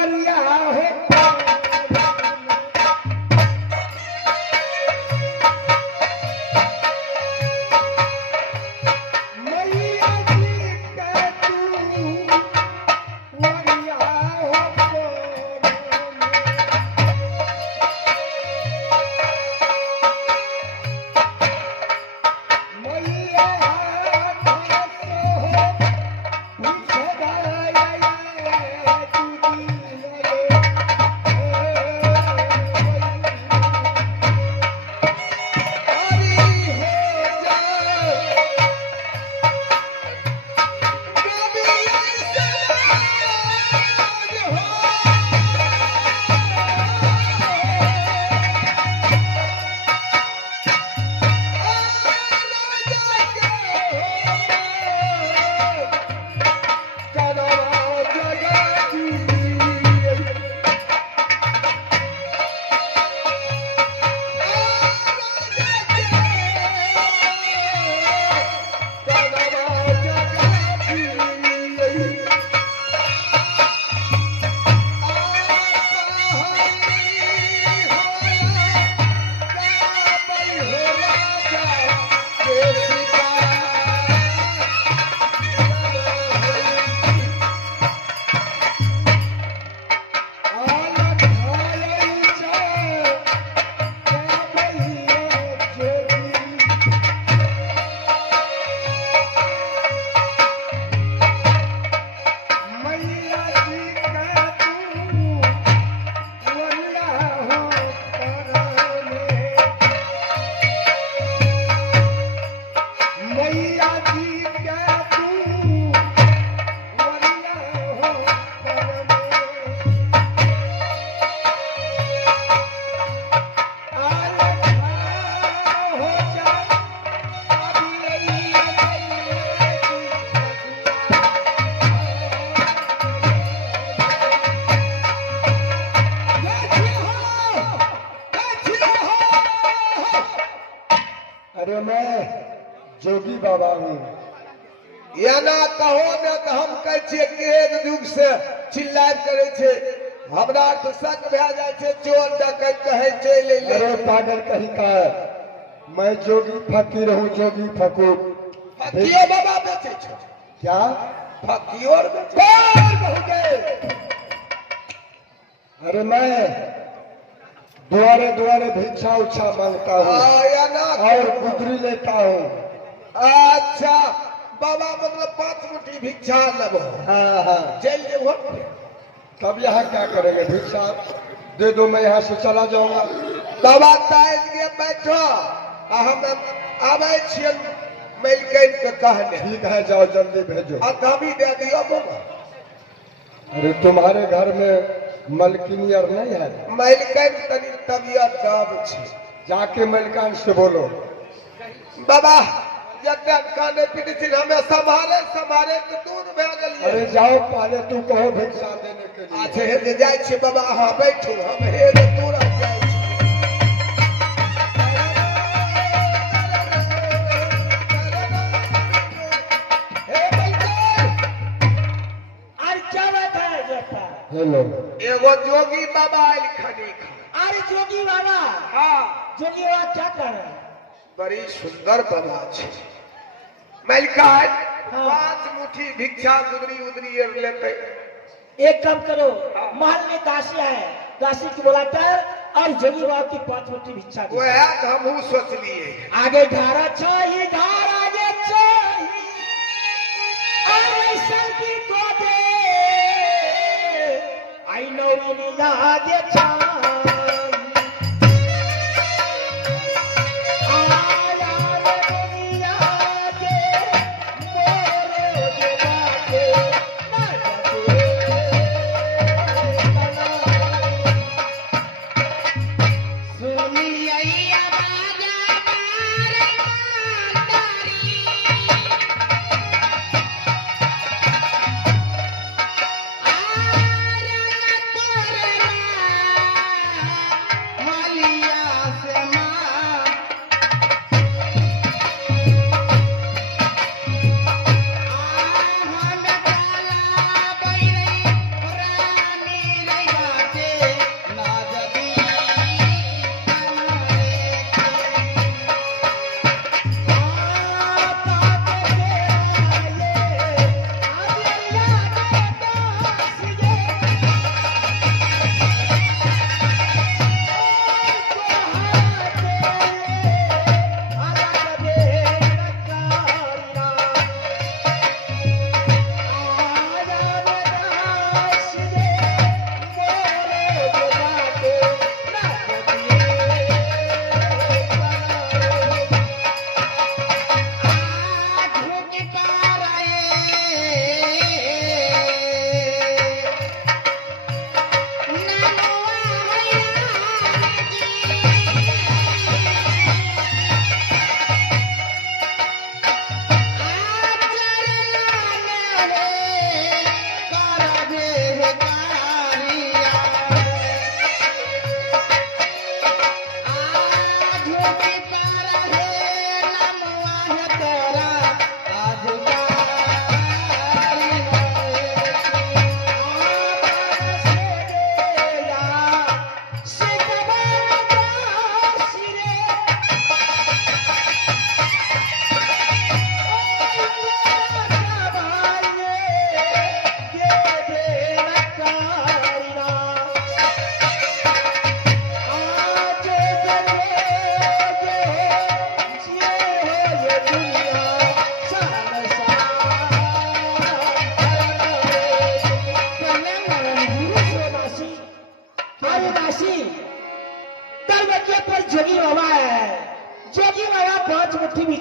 दुवरिया हो अरे मैं जोगी बाबा हूँ या ना कहो ना तो हम कहे छिए केहन युग से चिल्लाय करे छे हमरा तो शक भए जाय छे चोर डकैत कहे चले ले। अरे पागल कहीं का मैं जोगी फकीर हूँ जोगी फकीर फकीर बाबा बेचे छे क्या फकीर बेचे अरे मैं द्वारे द्वारे भिक्षा उच्छा मांगता हूँ और गुदरी लेता हूँ। अच्छा बाबा मतलब 5 मुट्ठी भिक्षा लब। हाँ हाँ जेल जेबो तब यहाँ क्या करेंगे भिक्षा दे दो मैं यहाँ से चला जाऊंगा। बाबा ताज के बैठो हम आवे छियन मिलकर के कहने ठीक है जाओ जल्दी भेजो। अभी दे दियो बाबा। अरे तुम्हारे घर में मलकिनियर नहीं है? मलकन तनी तबियत दब छे जाके मलकान से बोलो बाबा जब खाने पीने से हमें संभाले संभाले तो दूर भे गेलिए। अरे जाओ पहले तू कहो भिक्षा देने के लिए। अच्छा हे जे जाय छे बाबा हां बैठो हम हे जे दूर जाय छे। हेलो एगो जोगी बाबा आयल खड़ी। अरे जोगी बाबा हाँ जोगी बाबा क्या कर रहे हैं? बड़ी सुंदर बाबा छे मलकान हाँ। 5 मुट्ठी भिक्षा गुदरी उदरी लेते। एक काम करो महल में दासी है दासी की बुलाता है और जोगी बाबा की 5 मुट्ठी भिक्षा दे। वह हम सोच लिए आगे धारा चाहिए धार आगे चाहिए और ऐसा की को दे आई नौरी ने आगे चाहिए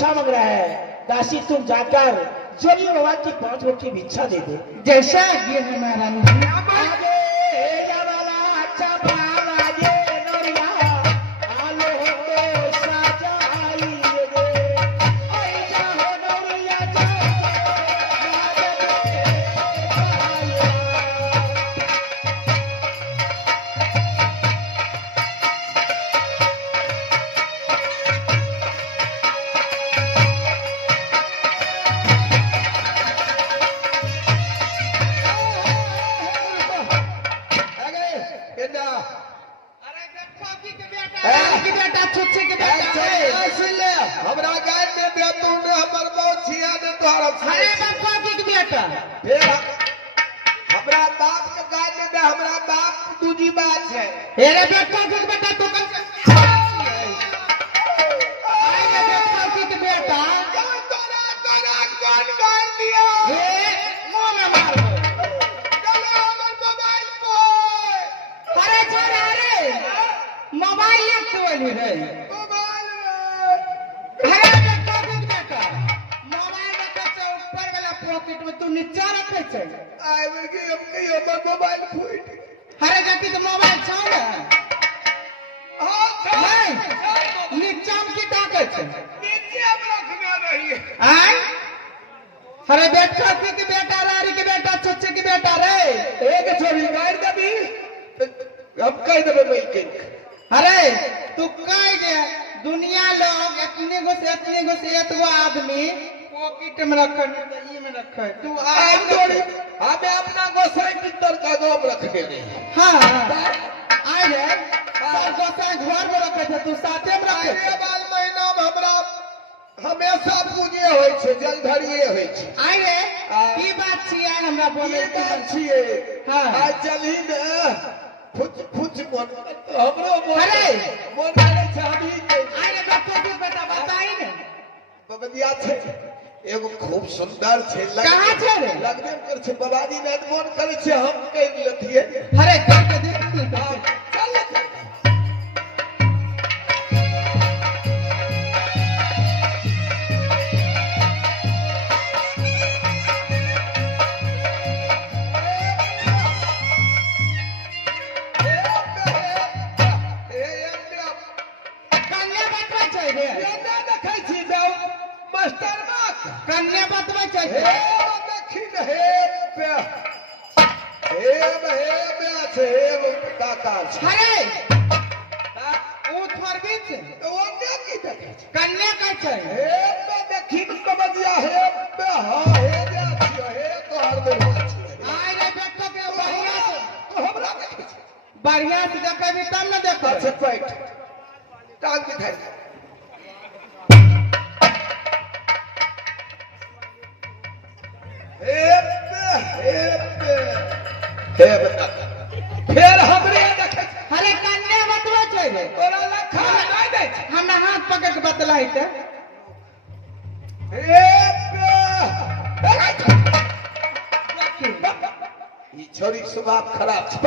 भिक्षा मांग रहा है। दासी तुम जाकर जोगी बाबा की 5 वक्त की भिक्षा दे दो। जैसा ये है महारानी जी। आगे जवाला चपा आगे नरिया आलो को सजाई दे ओई जाओ नरिया बेटा छुच्छे के बेटा हमरा गाय में दे तू ने हमर बहुत छिया ने तोहरा अरे बप्पा की बेटा फिर हमरा बाप के गाय में दे हमरा बाप दूजी बात है अरे बप्पा की बेटा तू कल अरे बप्पा की बेटा तोरा तोरा कौन गाय दिया ए मोना मार चलो हमर मोबाइल को अरे छोरा रे मोबाइल एक तो वाली रे मोबाइल अरे बप्पा की बेटा मोबाइल रखा छै ऊपर वाला पॉकेट में तू नीचे रखे छै आई में कि हम के हमर मोबाइल फूट अरे जति तो मोबाइल छौ ना हां नहीं नीचे में की ताके छै नीचे हम रखना रही आय अरे बेटा की बेटा रारी की बेटा छुच्छे की बेटा रे एक छोरी गाय दबी हम कह देबे मैं के अरे तू कह दे दुनिया लोग इतने गो से एतगो आदमी पॉकेट में रखे ई में रखे तू आई छोरी हमें अपना गोसाई पितर का गोम रखने रे हां आय रे सब गोसाई घर में रखे थे तू साथे में रखे अरे बाल महीना में हमरा हमेशा पूजे होय छै जलधरिए होय छै आय रे की बात छी आय हमरा बोले ये बात छिए हां आ चली ने फुच मन हमरो मन अरे! मन करे छै अभी के आय रे बच्चों की बेटा बताई ने बबदिया छै एगो खूब सुंदर छै कहाँ छै रे? लगबे कर छै बाबाजी ने मन करे छै हम कह लेतिए अरे करके देख चल कन्या बतबै छै रे एना देखै छी देव मास्टर मात कन्या बतबै छै हे देखिन हे पे हे छै हे काका छै अरे ओ थोरबी छै ओने की देखै छै कन्या का छै हे पे देखिन कबदिया हे पे हां हे जा छियो हे तोहर में छै आय रे बेटा के बढ़िया से तो हमरा देखै छै बढ़िया से देखबी तब न देखबै अच्छा पैट टांग दिखाई हे बता फिर हमरे देखे अरे कन्या बतबै छै रे तोरा लखा नहीं दे छै हमरा हाथ पकड़ के बतलाई छै हे ई छोरी स्वभाव खराब छै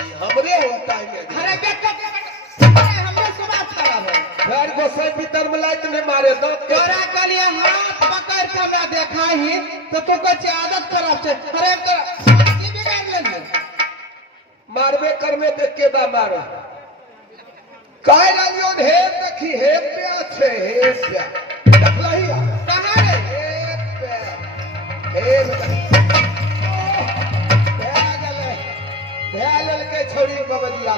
ई हमरे उल्टा में अरे बेटा अरे हमरे स्वभाव खराब है घर गोसाई भीतर में लाइट ने मारे दो तोरा कहलिए हाथ पकड़ के हमरा देखाही तो तू कहै छै आदत खराब छै अरे तोरा की बिगाड़ लेने मारबे करमे देख के दा मारो काय लालियो हे देखी हे पे छै हे पे देखलही कहां रे हे पे हे भेल के छोरी बबदिया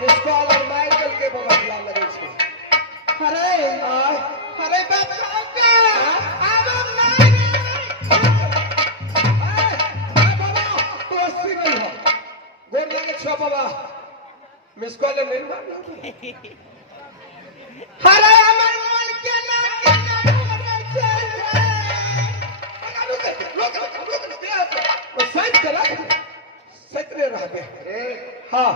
निष्काल और माइकल के बबदिया लगे छै अरे अरे बाप रे अब नहीं गोर लगे छो बाबा मिस कॉल नहीं मारना अरे हमर मन के ना करे छै वो साइड करा सतरे रह गए हाँ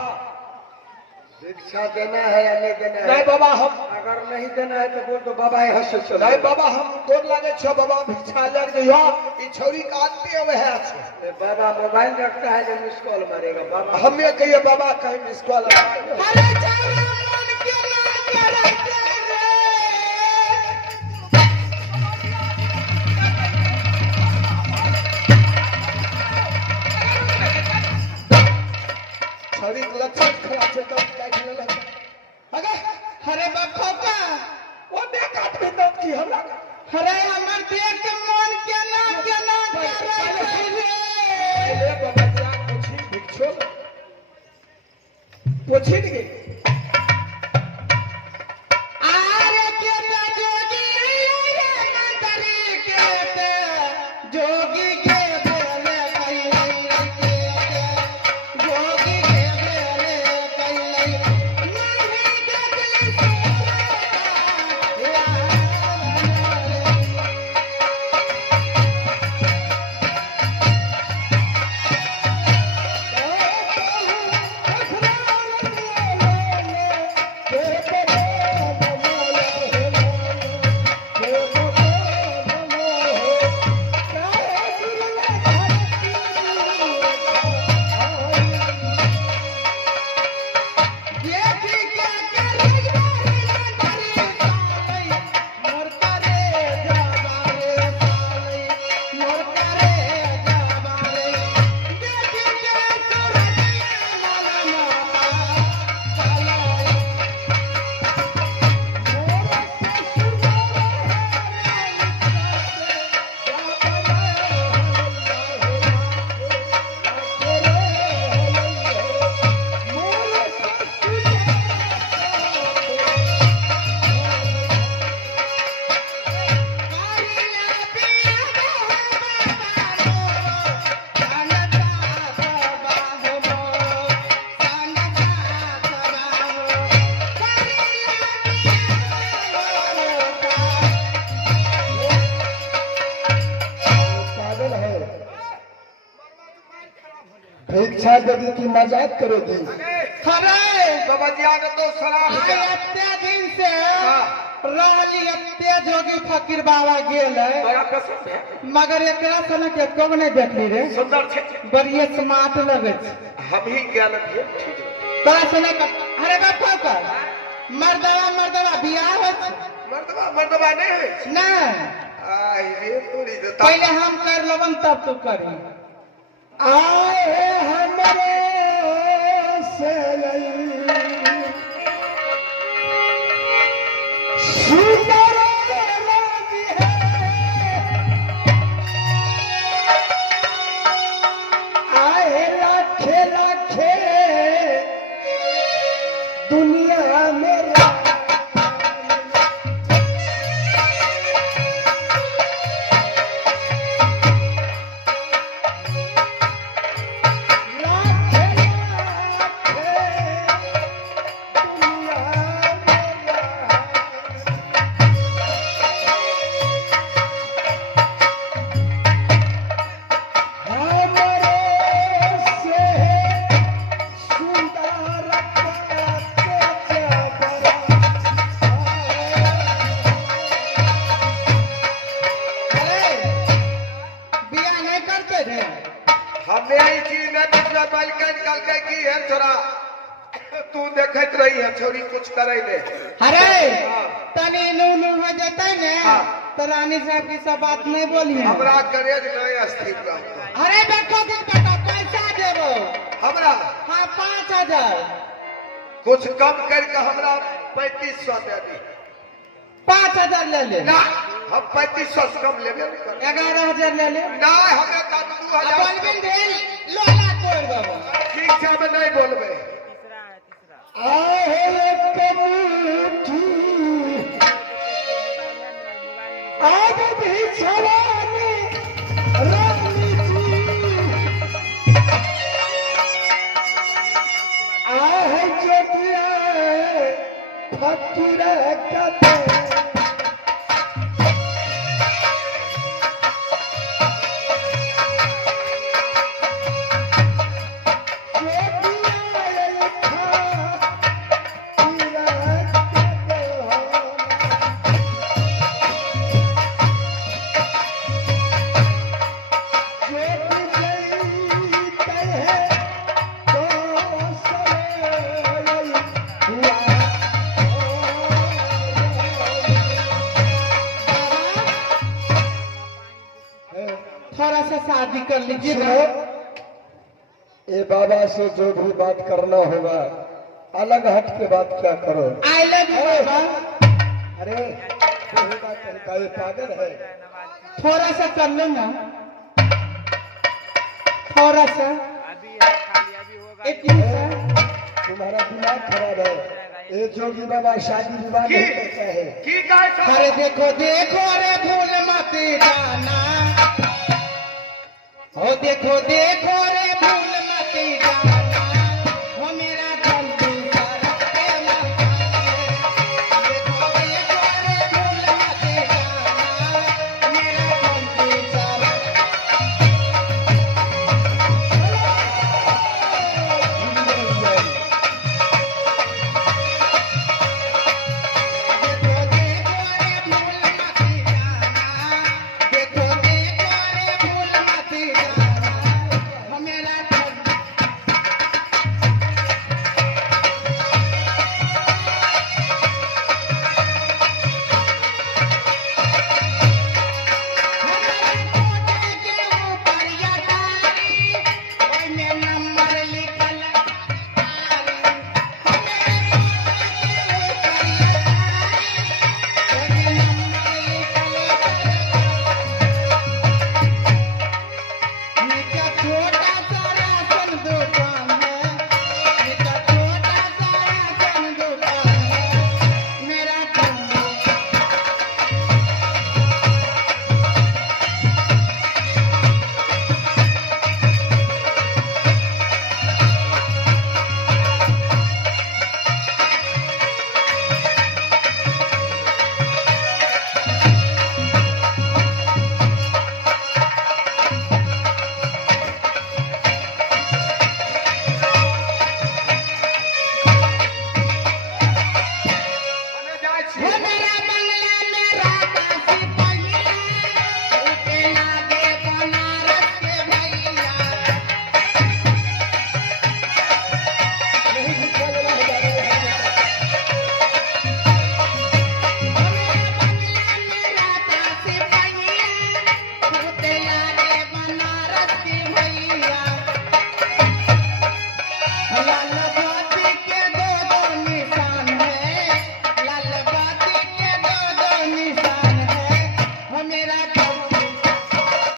शिक्षा देना है या नहीं देना नहीं है? बाबा हम अगर नहीं देना है तो बोल दो बाबा यहाँ से चलो। नहीं बाबा हम गोर लागे छो बाबा भिक्षा लग दियो ई छोरी का आदमी वह छै बाबा मोबाइल रखता है जो मिस कॉल मारेगा बाबा। हम ये कहिए बाबा कहीं मिस कॉल अरे छोरा मन के ना करे छै रे छिट गई। आरे के जोगी रे मंतरी के जोगी के बेले कैले के जोगी के बेले कैले नहीं जगली भिक्षा देवी की मजाक करोगी। खरे बाबा जी आगे तो शराब आई गया। अत्ते दिन से हाँ। राली अत्ते जोगी फकीर बाबा गेल है बड़ा कसम है। मगर एकरा सने के कब नहीं देखली रे सुंदर छे। बड़ी स्मार्ट लगे छे हम ही ज्ञान थे ठीक है। तोरा सने का अरे बापा का मर्दवा बियाह हो छे मर्दबा नहीं है। ना आई रे पूरी देता। पहले हम कर लबन तब तू करी आए हमरे से सुंदर रानी है, आए लाखे लाखे दुनिया में हमें आई चीज में दूसरा बैल के निकाल के की है छोरा। तू देखत रही है छोरी कुछ करे ले। अरे तनी नू हो जते ने तो रानी साहब की सब बात नहीं बोली हमरा करेज नहीं अस्थिर रहता। अरे देखो दिन बेटा पैसा देबो हमरा हाँ 5000 कुछ कम करके हमरा 3500 दे दी। 5000 ले ले ना हम 3500 से कम लेबे नहीं कर। 11000 ले ले ना हमें का 2000 बोलबिन भेल लोला तोड़ देबो ठीक से हम नहीं बोलबे। आहे कबूठी आज भी छवानी रानी जी आहे जोगिया फकीर कते थोड़ा सा शादी कर लीजिए सुनो, ये बाबा से जो भी बात करना होगा अलग हट के बात क्या करो। आई लव यू बाबा अरे होगा तरीका, ये पागल है। थोड़ा सा कर लो ना थोड़ा सा इतनी सा तुम तुम्हारा दिमाग खराब है। ये जोगी बाबा शादी विवाह नहीं करता है। अरे देखो देखो रे भूल मत जाना, ओ देखो देखो